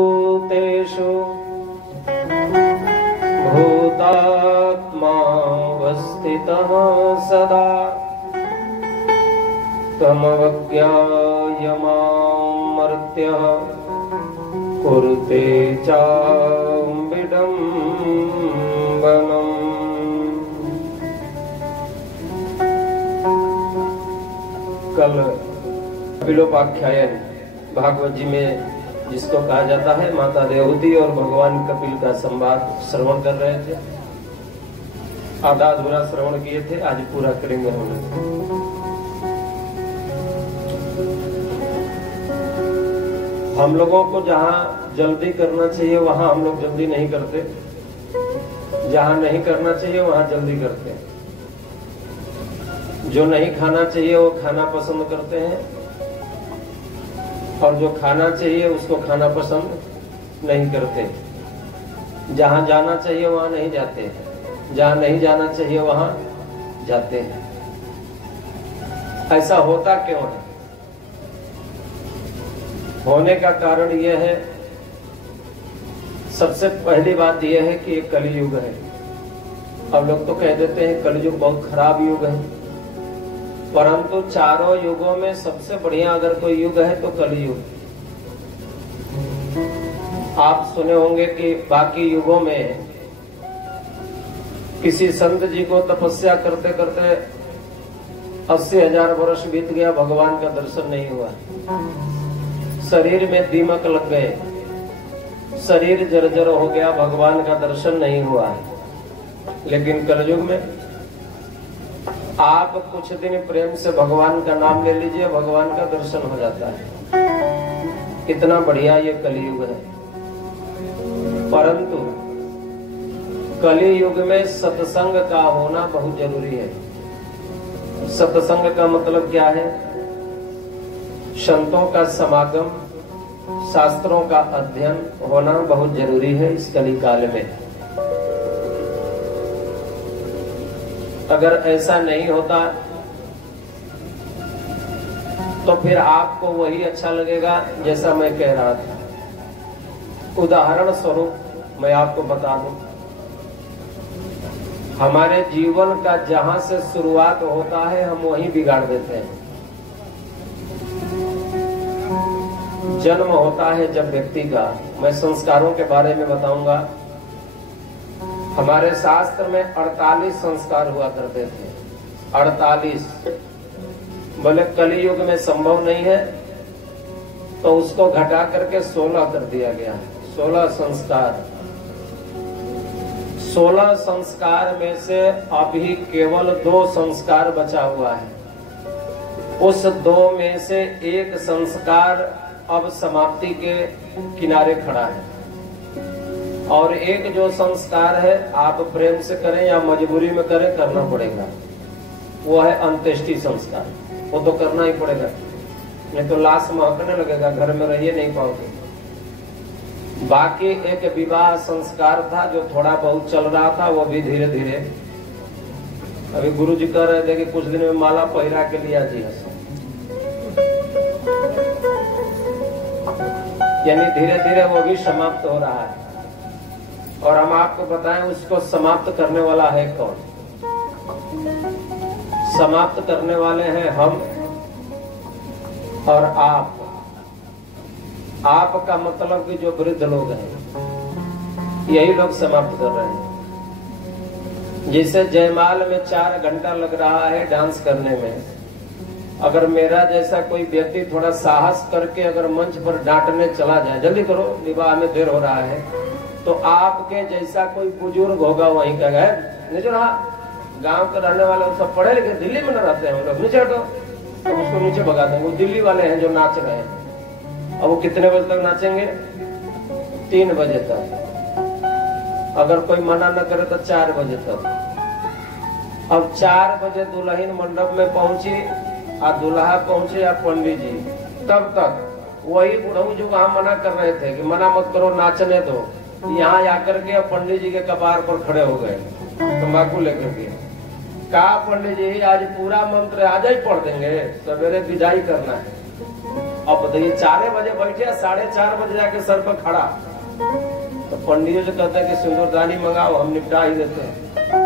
भूतेषु भूतात्मावस्थितः सदा तमवज्ञाय मां मर्त्यः कुरुते चाविडम्बनम्। कल कपिलोपाख्यान भागवत जी में जिसको कहा जाता है माता देवहूति और भगवान कपिल का संवाद श्रवण कर रहे थे। आधा अधूरा श्रवण किए थे, आज पूरा करेंगे हम लोग। हम लोगों को जहाँ जल्दी करना चाहिए वहाँ हम लोग जल्दी नहीं करते, जहाँ नहीं करना चाहिए वहाँ जल्दी करते हैं। जो नहीं खाना चाहिए वो खाना पसंद करते हैं और जो खाना चाहिए उसको खाना पसंद नहीं करते। जहाँ जाना चाहिए वहाँ नहीं जाते हैं, जहाँ नहीं जाना चाहिए वहाँ जाते हैं। ऐसा होता क्यों है? होने का कारण यह है, सबसे पहली बात यह है कि ये कलयुग है। अब लोग तो कह देते हैं कलयुग बहुत खराब युग है, परंतु चारों युगों में सबसे बढ़िया अगर कोई युग है तो कलयुग। आप सुने होंगे कि बाकी युगों में किसी संत जी को तपस्या करते करते 80,000 वर्ष बीत गया, भगवान का दर्शन नहीं हुआ। शरीर में दीमक लग गए, शरीर जर्जर हो गया, भगवान का दर्शन नहीं हुआ। लेकिन कलयुग में आप कुछ दिन प्रेम से भगवान का नाम ले लीजिए, भगवान का दर्शन हो जाता है। इतना बढ़िया ये कलयुग है। परंतु कलयुग में सत्संग का होना बहुत जरूरी है। सत्संग का मतलब क्या है? संतों का समागम, शास्त्रों का अध्ययन होना बहुत जरूरी है इस कली काल में। अगर ऐसा नहीं होता तो फिर आपको वही अच्छा लगेगा जैसा मैं कह रहा था। उदाहरण स्वरूप मैं आपको बता दूं, हमारे जीवन का जहां से शुरुआत होता है हम वहीं बिगाड़ देते हैं। जन्म होता है जब व्यक्ति का, मैं संस्कारों के बारे में बताऊंगा। हमारे शास्त्र में 48 संस्कार हुआ करते थे। 48। बोले कलयुग में संभव नहीं है तो उसको घटा करके 16 कर दिया गया है। 16 संस्कार। 16 संस्कार में से अभी केवल 2 संस्कार बचा हुआ है। उस 2 में से एक संस्कार अब समाप्ति के किनारे खड़ा है और एक जो संस्कार है आप प्रेम से करें या मजबूरी में करें, करना पड़ेगा। वो है अंत्येष्टि संस्कार। वो तो करना ही पड़ेगा, नहीं तो लाश महकने लगेगा, घर में रहिए नहीं पाओगे। बाकी एक विवाह संस्कार था जो थोड़ा बहुत चल रहा था, वो भी धीरे धीरे। अभी गुरु जी कह रहे थे कि कुछ दिन में माला पहिरा के लिया जी, यानी धीरे धीरे वो भी समाप्त हो रहा है। और हम आपको बताएं उसको समाप्त करने वाला है कौन? समाप्त करने वाले हैं हम और आप। आपका मतलब कि जो वृद्ध लोग हैं, यही लोग समाप्त कर रहे हैं। जिसे जयमाल में 4 घंटा लग रहा है डांस करने में, अगर मेरा जैसा कोई व्यक्ति थोड़ा साहस करके अगर मंच पर डांटने चला जाए, जल्दी करो विवाह में देर हो रहा है, तो आपके जैसा कोई बुजुर्ग होगा वहीं का गए नीचे रहा। गांव के रहने वाले सब पढ़े लिखे, दिल्ली में न रहते हैं लोग, नीचे हटो, तो उसको नीचे भगा देंगे। वो दिल्ली वाले हैं जो नाच रहे हैं। अब वो कितने बजे तक नाचेंगे? 3 बजे तक। अगर कोई मना न करे तो 4 बजे तक। अब 4 बजे दुल्हन मंडप में पहुंची, दूल्हा पहुंचे या पंडित जी, तब तक वही बुढ़ऊ जो वहां मना कर रहे थे कि मना मत करो, नाचने दो, यहाँ आकर के पंडित जी के कपार पर खड़े हो गए तंबाकू लेकर के। कहा पंडित जी आज पूरा मंत्र आज ही पढ़ देंगे, सवेरे विदाई करना है। अब बताइए 4 बजे बैठे 4:30 बजे जाके सर पर खड़ा, तो पंडित जी कहते हैं कि सिंदूरदानी मंगाओ, हम निपटा ही देते हैं।